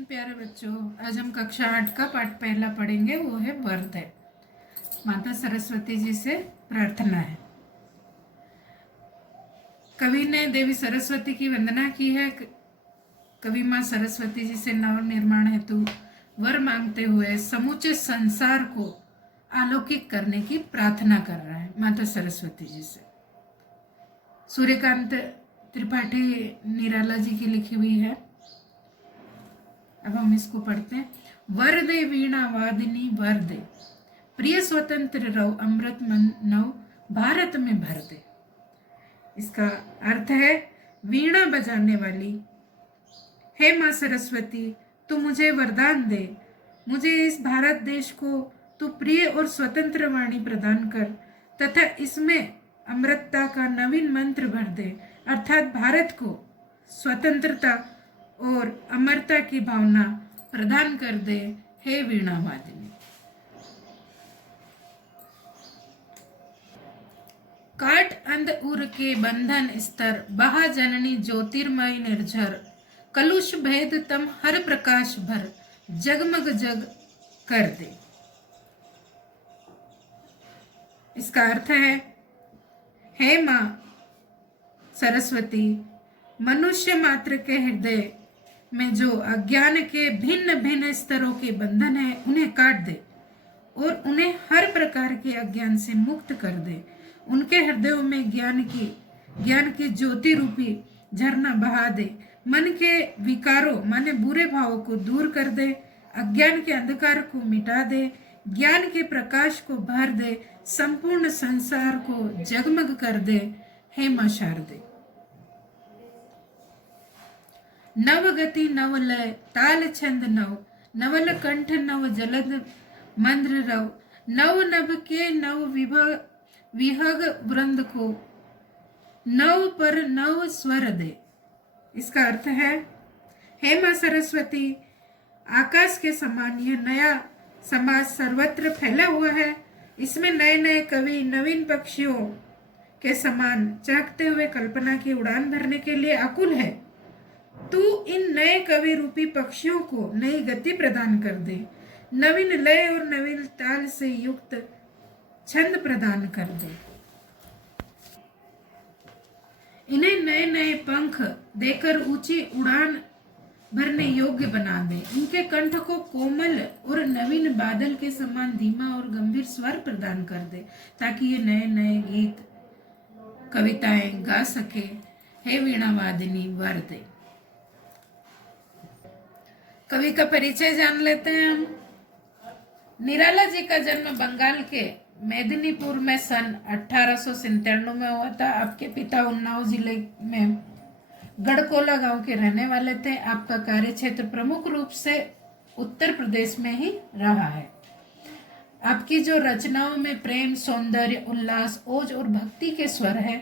दिन प्यारे बच्चों, आज हम कक्षा 8 का पाठ पहला पढ़ेंगे। वो है व्रत है। माता सरस्वती जी से प्रार्थना है। कवि ने देवी सरस्वती की वंदना की है। कवि माँ सरस्वती जी से नव निर्माण हेतु वर मांगते हुए समूचे संसार को अलौकिक करने की प्रार्थना कर रहा है माता सरस्वती जी से। सूर्यकांत त्रिपाठी निराला जी की लिखी हुई है। अब हम इसको पढ़ते हैं। वर दे वीणा वादिनी वर दे, प्रिय स्वतंत्र रव अमृत मन नव भारत में भर दे। इसका अर्थ है, वीणा बजाने वाली हे माँ सरस्वती, तू मुझे वरदान दे। मुझे इस भारत देश को तू प्रिय और स्वतंत्र वाणी प्रदान कर तथा इसमें अमृतता का नवीन मंत्र भर दे, अर्थात भारत को स्वतंत्रता और अमरता की भावना प्रदान कर दे, हे वीणा वादिनी। काट अंध उर के बंधन स्तर, बहा जननी ज्योतिर्मय निर्झर, कलुष भेद तम हर प्रकाश भर, जगमग जग कर दे। इसका अर्थ है, हे माँ सरस्वती, मनुष्य मात्र के हृदय में जो अज्ञान के भिन्न भिन्न स्तरों के बंधन है उन्हें काट दे और उन्हें हर प्रकार के अज्ञान से मुक्त कर दे। उनके हृदयों में ज्ञान की ज्योति रूपी झरना बहा दे। मन के विकारों माने बुरे भावों को दूर कर दे, अज्ञान के अंधकार को मिटा दे, ज्ञान के प्रकाश को भर दे, संपूर्ण संसार को जगमग कर दे, हे मां शारदे। नव गति नव लय ताल छंद नव, नवल कंठ नव जलद मंद्र रव, नव नभ के नव विहग वृंद को नव पर नव स्वर दे। इसका अर्थ है, हे मां सरस्वती, आकाश के समान यह नया समाज सर्वत्र फैला हुआ है। इसमें नए नए कवि नवीन पक्षियों के समान चहकते हुए कल्पना की उड़ान भरने के लिए आकुल है। तू इन नए कवि रूपी पक्षियों को नई गति प्रदान कर दे, नवीन लय और नवीन ताल से युक्त छंद प्रदान कर दे। इन्हें नए नए पंख देकर ऊंची उड़ान भरने योग्य बना दे। इनके कंठ को कोमल और नवीन बादल के समान धीमा और गंभीर स्वर प्रदान कर दे, ताकि ये नए नए गीत कविताएं गा सके, हे वीणा वादिनी वर दे। कवि का परिचय जान लेते हैं हम। निराला जी का जन्म बंगाल के मेदिनीपुर में सन 1897 में हुआ था। आपके पिता उन्नाव जिले में गढ़कोला गांव के रहने वाले थे। आपका कार्य क्षेत्र प्रमुख रूप से उत्तर प्रदेश में ही रहा है। आपकी जो रचनाओं में प्रेम, सौंदर्य, उल्लास, ओज और भक्ति के स्वर है।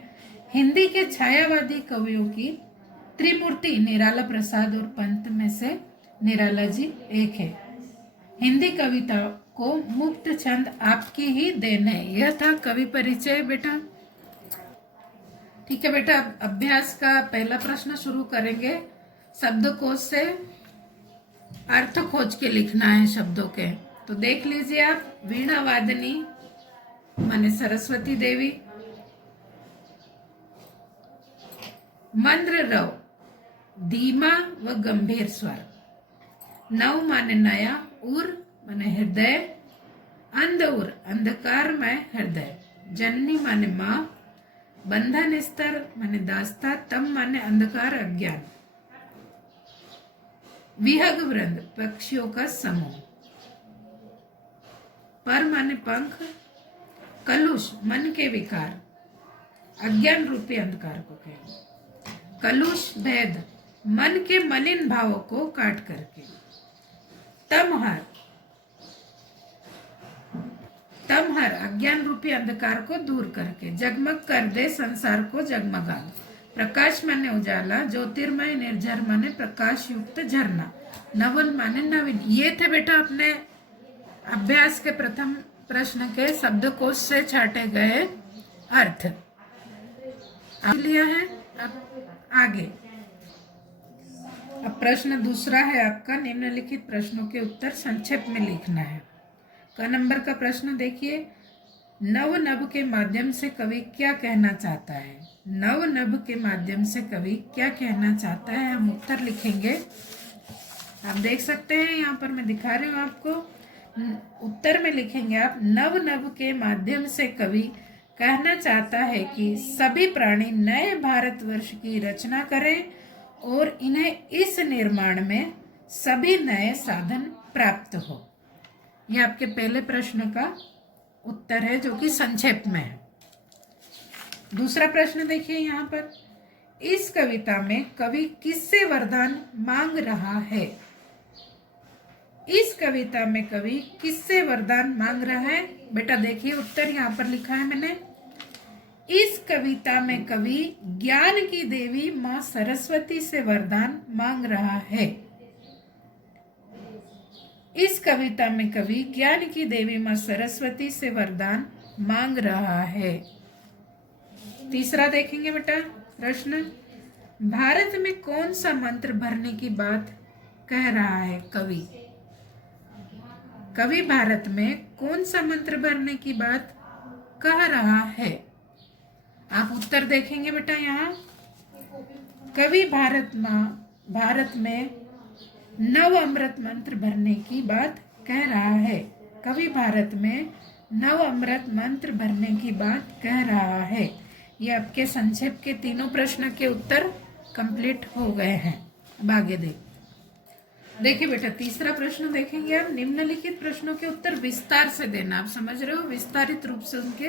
हिंदी के छायावादी कवियों की त्रिमूर्ति निराला प्रसाद और पंत में से निराला जी एक है। हिंदी कविता को मुक्त छंद आपकी ही देन है। यह था कवि परिचय बेटा। ठीक है बेटा, अब अभ्यास का पहला प्रश्न शुरू करेंगे। शब्दकोश से अर्थ खोज के लिखना है शब्दों के। तो देख लीजिए आप। वीणा वादनी माने सरस्वती देवी, मंद्र रव धीमा व गंभीर स्वर, नव माने नया, उर माने हृदय, अंध उर अंधकार में हृदय, जननी माने माँ, बंधन स्तर माने दास्ता, तम माने अंधकार अज्ञान, विहग वृंद पक्षियों का समूह, पर माने पंख, कलुष मन के विकार, अज्ञान रूपी अंधकार को कहना, कलुष भेद मन के मलिन भावों को काट करके, तमहर अज्ञान रूपी अंधकार को दूर करके, जगमग कर दे संसार को जगमगा, प्रकाश माने उजाला, ज्योतिर्मय निर्झर माने प्रकाश युक्त झरना, नवल माने नवीन। ये थे बेटा अपने अभ्यास के प्रथम प्रश्न के शब्दकोश से छाटे गए अर्थ। लिया है। अब आगे अब प्रश्न दूसरा है आपका, निम्नलिखित प्रश्नों के उत्तर संक्षेप में लिखना है। क नंबर का प्रश्न देखिए, नव नभ के माध्यम से कवि क्या कहना चाहता है? नव नभ के माध्यम से कवि क्या कहना चाहता है, हम उत्तर लिखेंगे। आप देख सकते हैं यहाँ पर मैं दिखा रही हूँ आपको, उत्तर में लिखेंगे आप, नव नभ के माध्यम से कवि कहना चाहता है कि सभी प्राणी नए भारतवर्ष की रचना करें और इन्हें इस निर्माण में सभी नए साधन प्राप्त हो। यह आपके पहले प्रश्न का उत्तर है जो कि संक्षेप में है। दूसरा प्रश्न देखिए यहाँ पर, इस कविता में कवि किससे वरदान मांग रहा है? इस कविता में कवि किससे वरदान मांग रहा है? बेटा देखिए उत्तर यहाँ पर लिखा है मैंने, इस कविता में कवि ज्ञान की देवी मां सरस्वती से वरदान मांग रहा है। इस कविता में कवि ज्ञान की देवी मां सरस्वती से वरदान मांग रहा है। तीसरा देखेंगे बेटा प्रश्न, भारत में कौन सा मंत्र भरने की बात कह रहा है कवि? कवि भारत में कौन सा मंत्र भरने की बात कह रहा है? आप उत्तर देखेंगे बेटा यहाँ, कवि भारत में नव अमृत मंत्र भरने की बात कह रहा है। कवि भारत में नव अमृत मंत्र भरने की बात कह रहा है। ये आपके संक्षेप के तीनों प्रश्न के उत्तर कंप्लीट हो गए हैं। अब आगे देखिए बेटा तीसरा प्रश्न देखेंगे आप, निम्नलिखित प्रश्नों के उत्तर विस्तार से देना। आप समझ रहे हो, विस्तारित रूप से उनके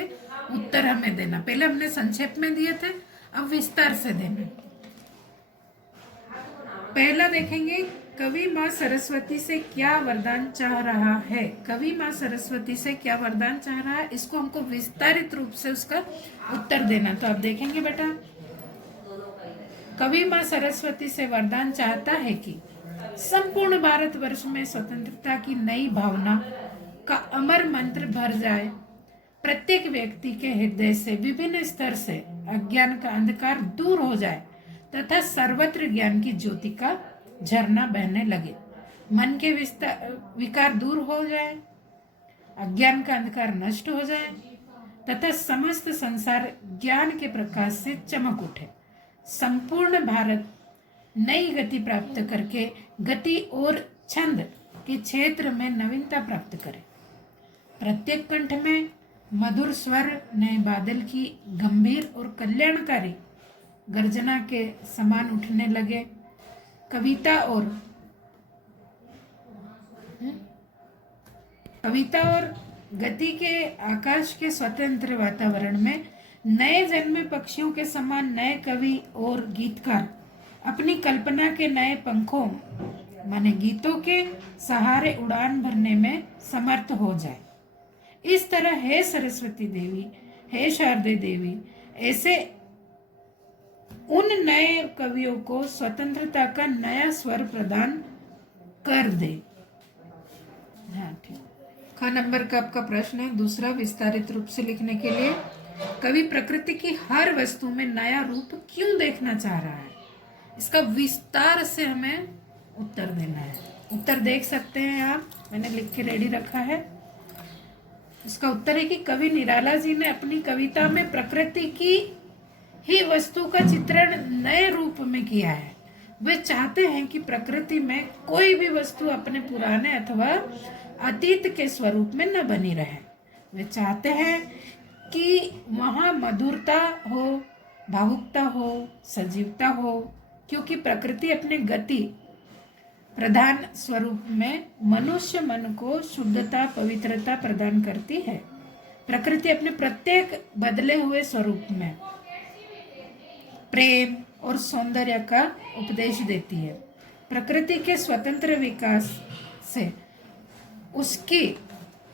उत्तर हमें देना। पहले हमने संक्षेप में दिए थे, अब विस्तार से देना। पहला देखेंगे, कवि मां सरस्वती से क्या वरदान चाह रहा है? कवि मां सरस्वती से क्या वरदान चाह रहा है, इसको हमको विस्तारित रूप से उसका उत्तर देना। तो आप देखेंगे बेटा, कवि मां सरस्वती से वरदान चाहता है कि संपूर्ण भारतवर्ष में स्वतंत्रता की नई भावना का अमर मंत्र भर जाए, प्रत्येक व्यक्ति के हृदय से विभिन्न स्तर से अज्ञान का अंधकार दूर हो जाए तथा सर्वत्र ज्ञान की ज्योति का झरना बहने लगे, मन के विकार दूर हो जाए, अज्ञान का अंधकार नष्ट हो जाए तथा समस्त संसार ज्ञान के प्रकाश से चमक उठे, संपूर्ण भारत नई गति प्राप्त करके गति और छंद के क्षेत्र में नवीनता प्राप्त करे, प्रत्येक कंठ में मधुर स्वर नए बादल की गंभीर और कल्याणकारी गर्जना के समान उठने लगे, कविता और गति के आकाश के स्वतंत्र वातावरण में नए जन्मे पक्षियों के समान नए कवि और गीतकार अपनी कल्पना के नए पंखों माने गीतों के सहारे उड़ान भरने में समर्थ हो जाए। इस तरह हे सरस्वती देवी, हे शारदे देवी, ऐसे उन नए कवियों को स्वतंत्रता का नया स्वर प्रदान कर दे। हाँ ठीक। ख नंबर का आपका प्रश्न है दूसरा, विस्तारित रूप से लिखने के लिए, कवि प्रकृति की हर वस्तु में नया रूप क्यों देखना चाह रहा है? इसका विस्तार से हमें उत्तर देना है। उत्तर देख सकते हैं आप, मैंने लिख के रेडी रखा है। इसका उत्तर है कि कवि निराला जी ने अपनी कविता में प्रकृति की ही वस्तु का चित्रण नए रूप में किया है। वे चाहते हैं कि प्रकृति में कोई भी वस्तु अपने पुराने अथवा अतीत के स्वरूप में न बनी रहे। वे चाहते हैं कि वहाँ मधुरता हो, भावुकता हो, सजीवता हो, क्योंकि प्रकृति अपने गति प्रधान स्वरूप में मनुष्य मन को शुद्धता, पवित्रता प्रदान करती है। प्रकृति अपने प्रत्येक बदले हुए स्वरूप में प्रेम और सौंदर्य का उपदेश देती है। प्रकृति के स्वतंत्र विकास से उसकी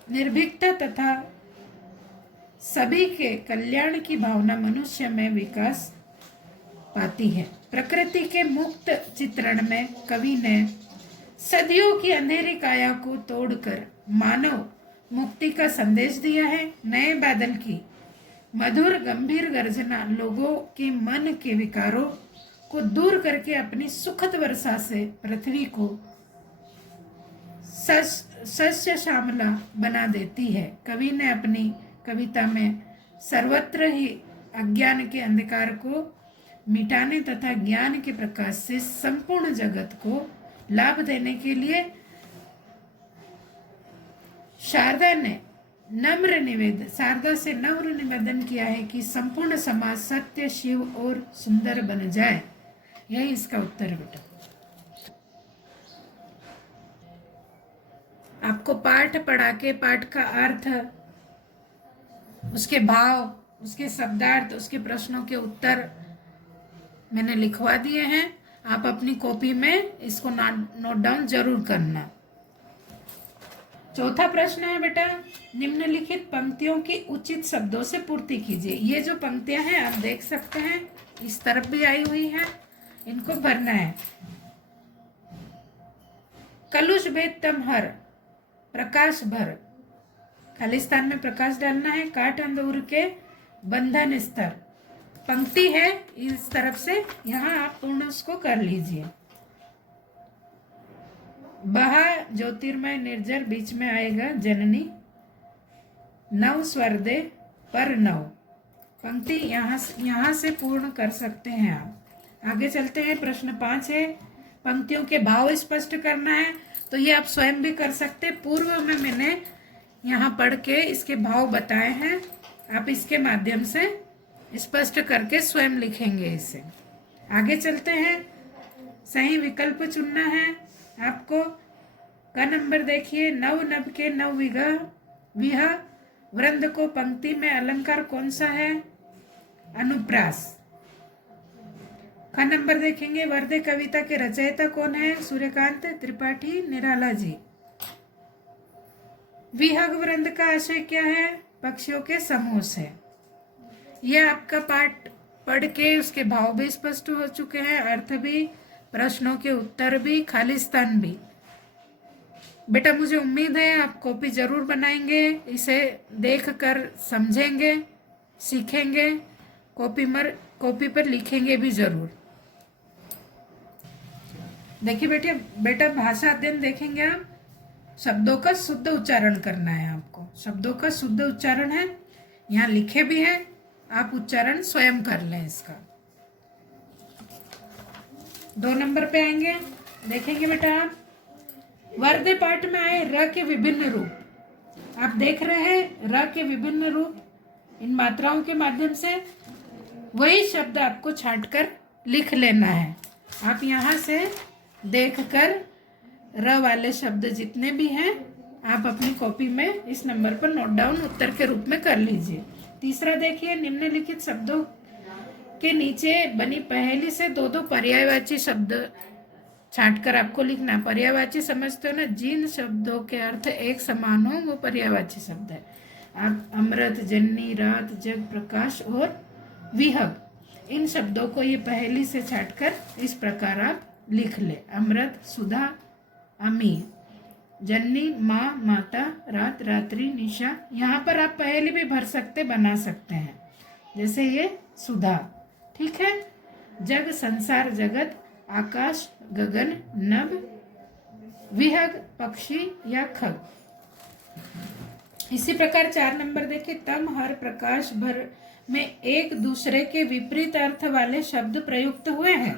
निर्भीकता तथा सभी के कल्याण की भावना मनुष्य में विकास पाती है। प्रकृति के मुक्त चित्रण में कवि ने सदियों की अंधेरी काया को तोड़कर मानव मुक्ति का संदेश दिया है। नए बादल की मधुर गंभीर गर्जना लोगों के मन के विकारों को दूर करके अपनी सुखद वर्षा से पृथ्वी को सस्य श्यामला बना देती है। कवि ने अपनी कविता में सर्वत्र ही अज्ञान के अंधकार को मिटाने तथा ज्ञान के प्रकाश से संपूर्ण जगत को लाभ देने के लिए शारदा से नम्र निवेदन किया है कि संपूर्ण समाज सत्य, शिव और सुंदर बन जाए। यही इसका उत्तर है बेटा। आपको पाठ पढ़ा के पाठ का अर्थ, उसके भाव, उसके शब्दार्थ, उसके प्रश्नों के उत्तर मैंने लिखवा दिए हैं। आप अपनी कॉपी में इसको नोट डाउन जरूर करना। चौथा प्रश्न है बेटा, निम्नलिखित पंक्तियों की उचित शब्दों से पूर्ति कीजिए। ये जो पंक्तियां हैं आप देख सकते हैं, इस तरफ भी आई हुई है, इनको भरना है। कलुष भेद तम हर प्रकाश भर, खालिस्तान में प्रकाश डालना है। काट अंदूर के बंधन स्तर, पंक्ति है इस तरफ से, यहाँ आप पूर्ण उसको कर लीजिए। बहा ज्योतिर्मय निर्जर, बीच में आएगा जननी। नव स्वर दे पर नव, पंक्ति यहाँ से पूर्ण कर सकते हैं आप। आगे चलते हैं। प्रश्न 5 है, पंक्तियों के भाव स्पष्ट करना है। तो ये आप स्वयं भी कर सकते। पूर्व में मैंने यहाँ पढ़ के इसके भाव बताए हैं, आप इसके माध्यम से स्पष्ट करके स्वयं लिखेंगे इसे। आगे चलते हैं। सही विकल्प चुनना है आपको। का नंबर देखिए, नव नभ के नव विहा वृंद को पंक्ति में अलंकार कौन सा है? अनुप्रास। का नंबर देखेंगे, वर्दे कविता के रचयिता कौन है? सूर्यकांत त्रिपाठी निराला जी। विहग वृंद का आशय क्या है? पक्षियों के समूह से। यह आपका पाठ पढ़ के उसके भाव भी स्पष्ट हो चुके हैं, अर्थ भी, प्रश्नों के उत्तर भी, खालिस्तान भी। बेटा मुझे उम्मीद है आप कॉपी जरूर बनाएंगे, इसे देखकर समझेंगे, सीखेंगे, कॉपी पर लिखेंगे भी जरूर। देखिए बेटा भाषा अध्ययन देखेंगे आप, शब्दों का शुद्ध उच्चारण करना है आपको। शब्दों का शुद्ध उच्चारण है, यहाँ लिखे भी है, आप उच्चारण स्वयं कर लें इसका। 2 नंबर पे आएंगे, देखेंगे बेटा आप, वर्दे पाठ में आए र के विभिन्न रूप। आप देख रहे हैं र के विभिन्न रूप, इन मात्राओं के माध्यम से वही शब्द आपको छांटकर लिख लेना है। आप यहाँ से देखकर र वाले शब्द जितने भी हैं आप अपनी कॉपी में इस नंबर पर नोट डाउन उत्तर के रूप में कर लीजिए। तीसरा देखिए, निम्नलिखित शब्दों के नीचे बनी पहेली से 2-2 पर्यायवाची शब्द छांटकर आपको लिखना। पर्यायवाची समझते हो ना, जिन शब्दों के अर्थ एक समान हो वो पर्यायवाची शब्द है। आप अमृत, जननी, रात, जग, प्रकाश और विहग, इन शब्दों को ये पहेली से छांटकर इस प्रकार आप लिख ले। अमृत सुधा अमी, जननी माँ माता, रात रात्रि निशा। यहाँ पर आप पहेली भी भर सकते, बना सकते हैं, जैसे ये सुधा, ठीक है। जग संसार जगत, आकाश गगन नभ, विहग पक्षी या खग। इसी प्रकार 4 नंबर देखिए, तम हर प्रकाश भर में एक दूसरे के विपरीत अर्थ वाले शब्द प्रयुक्त हुए हैं।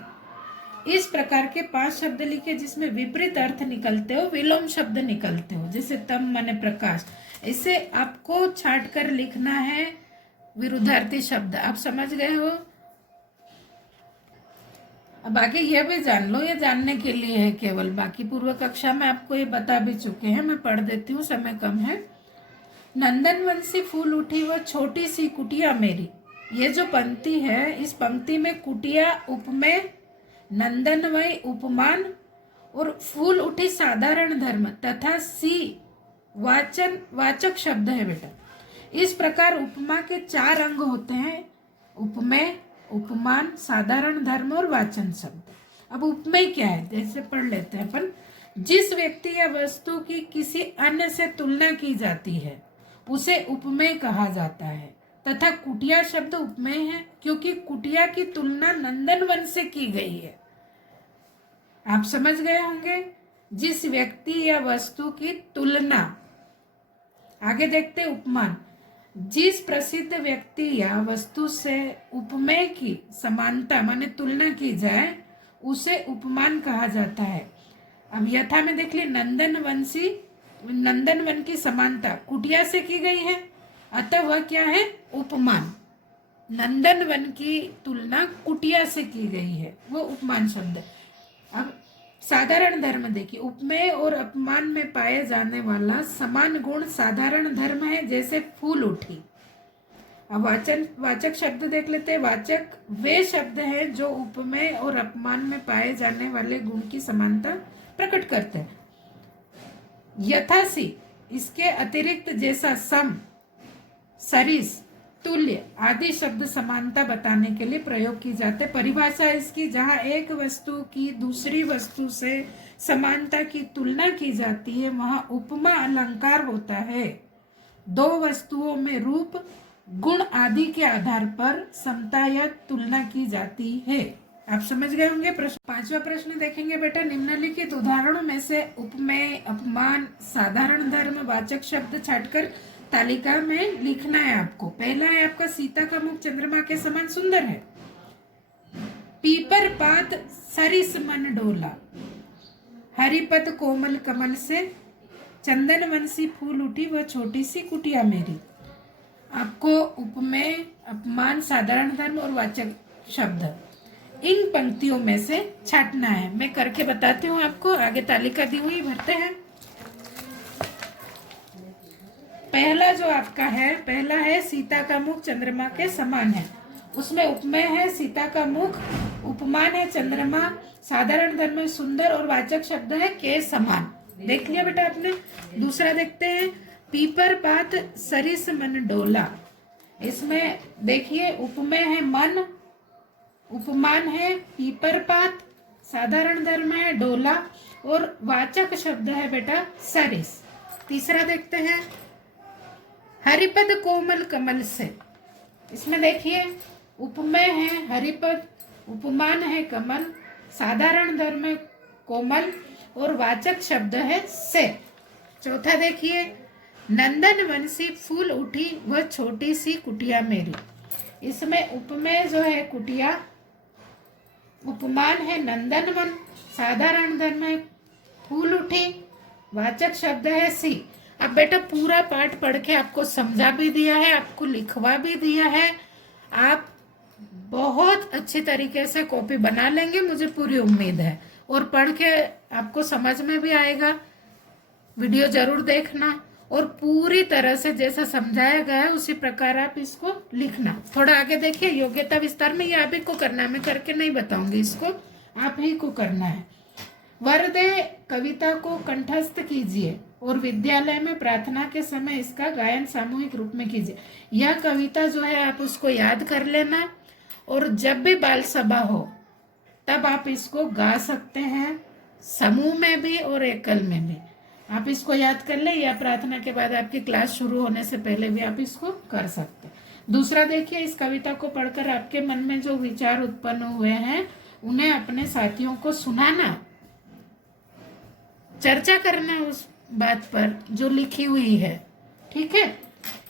इस प्रकार के 5 शब्द लिखे जिसमें विपरीत अर्थ निकलते हो, विलोम शब्द निकलते हो, जैसे तम माने प्रकाश। इसे आपको छांट कर लिखना है विरुद्धार्थी शब्द। आप समझ गए हो? अब बाकी यह भी जान लो, ये जानने के लिए है केवल, बाकी पूर्व कक्षा में आपको ये बता भी चुके हैं। मैं पढ़ देती हूँ, समय कम है। नंदनवंशी फूल उठी वह छोटी सी कुटिया मेरी। ये जो पंक्ति है, इस पंक्ति में कुटिया उपमेय, नंदनवय उपमान और फूल उठी साधारण धर्म तथा सी वाचक शब्द है बेटा। इस प्रकार उपमा के 4 अंग होते हैं, उपमेय, उपमान, साधारण धर्म और वाचन शब्द। अब उपमेय क्या है, जैसे पढ़ लेते हैं अपन। जिस व्यक्ति या वस्तु की किसी अन्य से तुलना की जाती है उसे उपमेय कहा जाता है तथा कुटिया शब्द उपमेय है क्योंकि कुटिया की तुलना नंदनवन से की गई है। आप समझ गए होंगे, जिस व्यक्ति या वस्तु की तुलना। आगे देखते उपमान। जिस प्रसिद्ध व्यक्ति या वस्तु से उपमेय की समानता माने तुलना की जाए उसे उपमान कहा जाता है। अब यथा में देख लिए, नंदनवन की समानता कुटिया से की गई है, अतः वह क्या है, उपमान। नंदनवन की तुलना कुटिया से की गई है, वो उपमान शब्द है। अब साधारण धर्म देखिए, उपमेय और अपमान में पाए जाने वाला समान गुण साधारण धर्म है, जैसे फूल उठी। अब वाचक शब्द देख लेते हैं। वाचक वे शब्द हैं जो उपमेय और अपमान में पाए जाने वाले गुण की समानता प्रकट करते हैं। यथासी, इसके अतिरिक्त जैसा, सम, सरिस, तुल्य आदि शब्द समानता बताने के लिए प्रयोग की जाते। परिभाषा इसकी, जहां एक वस्तु की दूसरी वस्तु से समानता की तुलना की जाती है वहां उपमा अलंकार होता है। दो वस्तुओं में रूप, गुण आदि के आधार पर समता या तुलना की जाती है। आप समझ गए होंगे। पांचवा प्रश्न देखेंगे बेटा। निम्नलिखित उदाहरणों में से उपमेय, अपमान, साधारण धर्म वाचक शब्द छाटकर तालिका में लिखना है आपको। पहला है आपका, सीता का मुख चंद्रमा के समान सुंदर है। पीपर पात सरिस मन डोला, हरिपद कोमल कमल से, चंदन वंशी फूल उठी वह छोटी सी कुटिया मेरी। आपको उपमेय, अपमान, साधारण धर्म और वाचक शब्द इन पंक्तियों में से छाटना है। मैं करके बताती हूँ आपको, आगे तालिका दी हुई भरते हैं। पहला जो आपका है, पहला है सीता का मुख चंद्रमा के समान है। उसमें उपमेय है सीता का मुख, उपमान है चंद्रमा, साधारण धर्म है सुंदर और वाचक शब्द है के समान। देख लिया बेटा आपने। दूसरा देखते हैं, पीपर पात सरिस मन डोला। इसमें देखिए उपमेय है मन, उपमान है पीपर पात, साधारण धर्म है डोला और वाचक शब्द है बेटा सरिस। तीसरा देखते हैं, हरिपद कोमल कमल से। इसमें देखिए उपमेय है हरिपद, उपमान है कमल, साधारण धर्म है कोमल और वाचक शब्द है से। चौथा देखिए, नंदन वंशी फूल उठी वह छोटी सी कुटिया मेरी। इसमें उपमेय जो है कुटिया, उपमान है नंदनवन, साधारण धर्म है फूल उठी, वाचक शब्द है सी। अब बेटा पूरा पाठ पढ़ के आपको समझा भी दिया है, आपको लिखवा भी दिया है। आप बहुत अच्छी तरीके से कॉपी बना लेंगे, मुझे पूरी उम्मीद है। और पढ़ के आपको समझ में भी आएगा। वीडियो जरूर देखना और पूरी तरह से जैसा समझाया गया है उसी प्रकार आप इसको लिखना। थोड़ा आगे देखिए, योग्यता विस्तार में ये आप ही को करना है, मैं करके नहीं बताऊंगी, इसको आप ही को करना है। वरदे कविता को कंठस्थ कीजिए और विद्यालय में प्रार्थना के समय इसका गायन सामूहिक रूप में कीजिए। यह कविता जो है आप उसको याद कर लेना और जब भी बाल सभा हो तब आप इसको गा सकते हैं, समूह में भी और एकल में भी। आप इसको याद कर ले, या प्रार्थना के बाद आपकी क्लास शुरू होने से पहले भी आप इसको कर सकते हैं। दूसरा देखिए, इस कविता को पढ़कर आपके मन में जो विचार उत्पन्न हुए हैं उन्हें अपने साथियों को सुनाना, चर्चा करना उस बात पर जो लिखी हुई है, ठीक है।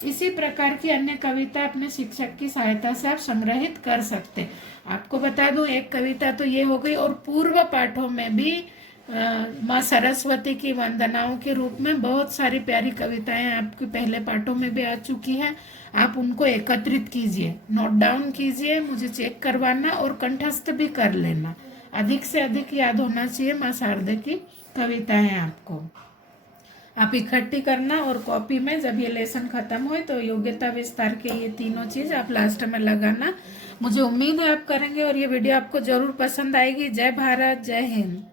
इसी प्रकार की अन्य कविता अपने शिक्षक की सहायता से आप संग्रहित कर सकते हैं। आपको बता दूं, एक कविता तो ये हो गई और पूर्व पाठों में भी माँ सरस्वती की वंदनाओं के रूप में बहुत सारी प्यारी कविताएं आपके पहले पाठों में भी आ चुकी हैं। आप उनको एकत्रित कीजिए, नोट डाउन कीजिए, मुझे चेक करवाना और कंठस्थ भी कर लेना। अधिक से अधिक याद होना चाहिए माँ शारदा की कविताएं आपको। आप इकट्ठी करना और कॉपी में जब ये लेसन खत्म हो तो योग्यता विस्तार के ये तीनों चीज आप लास्ट में लगाना। मुझे उम्मीद है आप करेंगे और ये वीडियो आपको जरूर पसंद आएगी। जय भारत, जय हिंद।